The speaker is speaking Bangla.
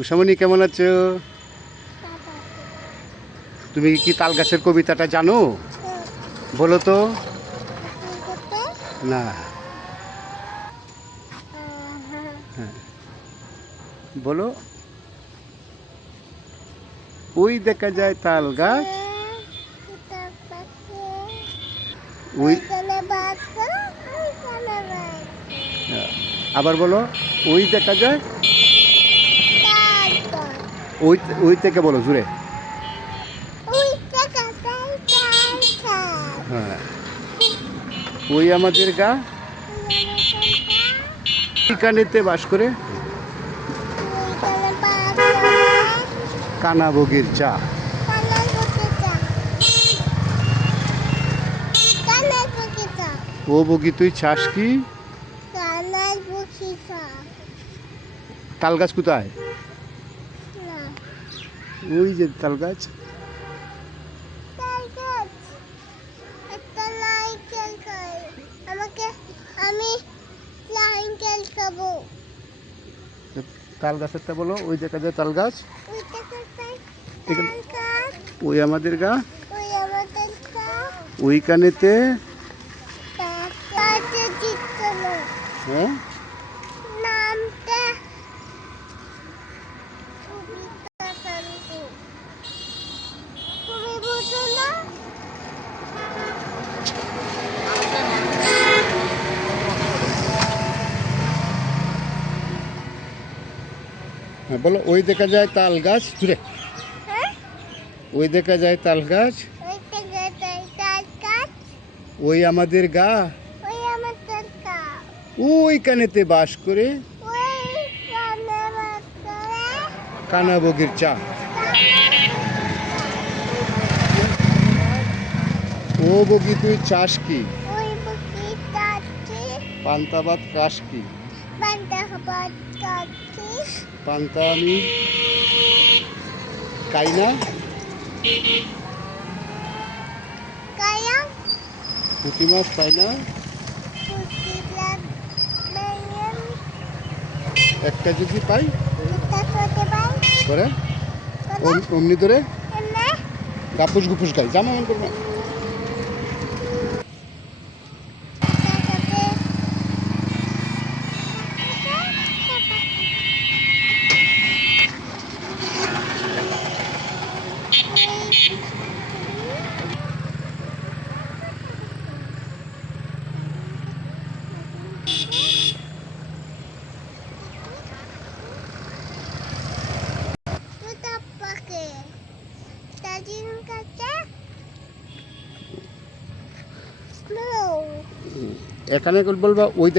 উষামণি কেমন আছো? তুমি কি তাল গাছের কবিতাটা জানো? বলো তো। না। হ্যাঁ, বলো। ওই দেখা যায় তাল গাছ, ওই আবার বলো। ওই দেখা যায়, ওই ওই থেকে বলো জুড়ে। হ্যাঁ, ওই আমাদের গা কানেতে বাস করে কানা বগির চা। ও বগি তুই চাস কি? তাল গাছ কোথায়? ওই যে তাল গাছ। তাল গাছেরটা বলো। ওই দেখা যায় তাল গাছ, ওই আমাদের গা, ওই কানেতে। হ্যাঁ, হ্যাঁ বলো। ওই দেখা যায় তাল গাছ জুড়ে। ওই দেখা যায় তাল গাছ, ওই আমাদের গা, ওই কানেতে বাস করে কানা বগির চা। ও বগি তুই চাস কি? পান্তা ভাত খাস কি? পান্তা আমি খাই না। পুঁটি মাছ পাই না। একটা যদি পাই করে অমনি ধরে গাপুস গুপুস খাই। জামা মন করবো। এখানে বলবা ওই